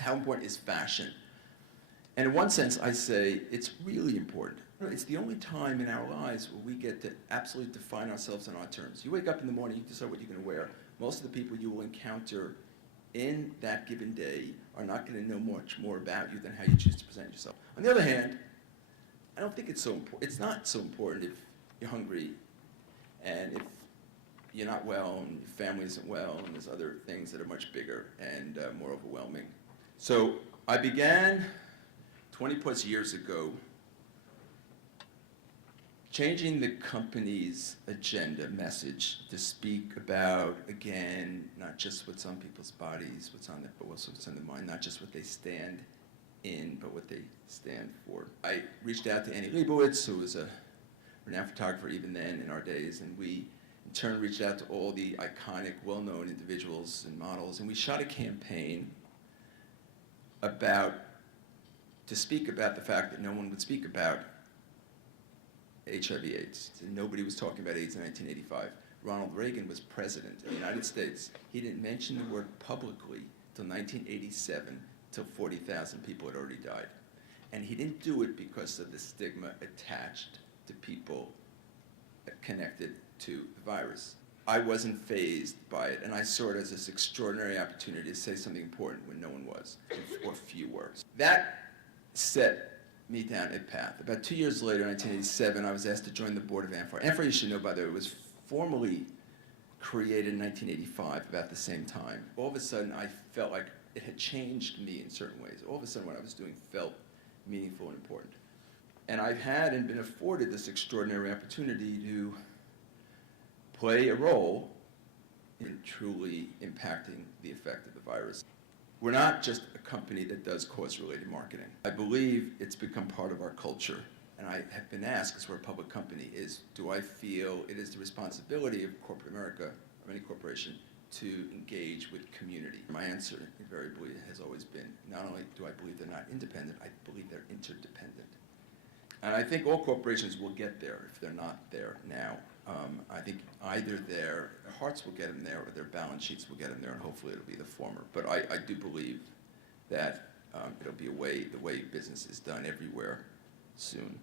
how important is fashion? And in one sense, I say it's really important. It's the only time in our lives where we get to absolutely define ourselves on our terms. You wake up in the morning, you decide what you're going to wear. Most of the people you will encounter in that given day are not going to know much more about you than how you choose to present yourself. On the other hand, I don't think it's so important. It's not so important if you're hungry and if you're not well and your family isn't well and there's other things that are much bigger and more overwhelming. So I began 20 plus years ago changing the company's agenda message to speak about, again, not just what's on people's bodies, what's on their, but also what's on their mind, not just what they stand in, but what they stand for. I reached out to Annie Leibovitz, who was a renowned photographer even then in our days, and we in turn reached out to all the iconic, well-known individuals and models, and we shot a campaign to speak about the fact that no one would speak about HIV/AIDS. Nobody was talking about AIDS in 1985. Ronald Reagan was president of the United States. He didn't mention the word publicly till 1987, till 40,000 people had already died. And he didn't do it because of the stigma attached to people connected to the virus. I wasn't fazed by it, and I saw it as this extraordinary opportunity to say something important when no one was, or few were. That set me down a path. About 2 years later, in 1987, I was asked to join the board of ANFAR. ANFAR, you should know, by the way, was formally created in 1985, about the same time. All of a sudden, I felt like it had changed me in certain ways. All of a sudden, what I was doing felt meaningful and important. And I've had and been afforded this extraordinary opportunity to play a role in truly impacting the effect of the virus. We're not just a company that does cause-related marketing. I believe it's become part of our culture. And I have been asked, because we're a public company, do I feel it is the responsibility of corporate America, of any corporation, to engage with community? My answer, invariably, has always been, not only do I believe they're not independent, I believe they're interdependent. And I think all corporations will get there if they're not there now. I think either their hearts will get them there or their balance sheets will get them there, and hopefully it'll be the former. But I do believe that it'll be the way business is done everywhere soon.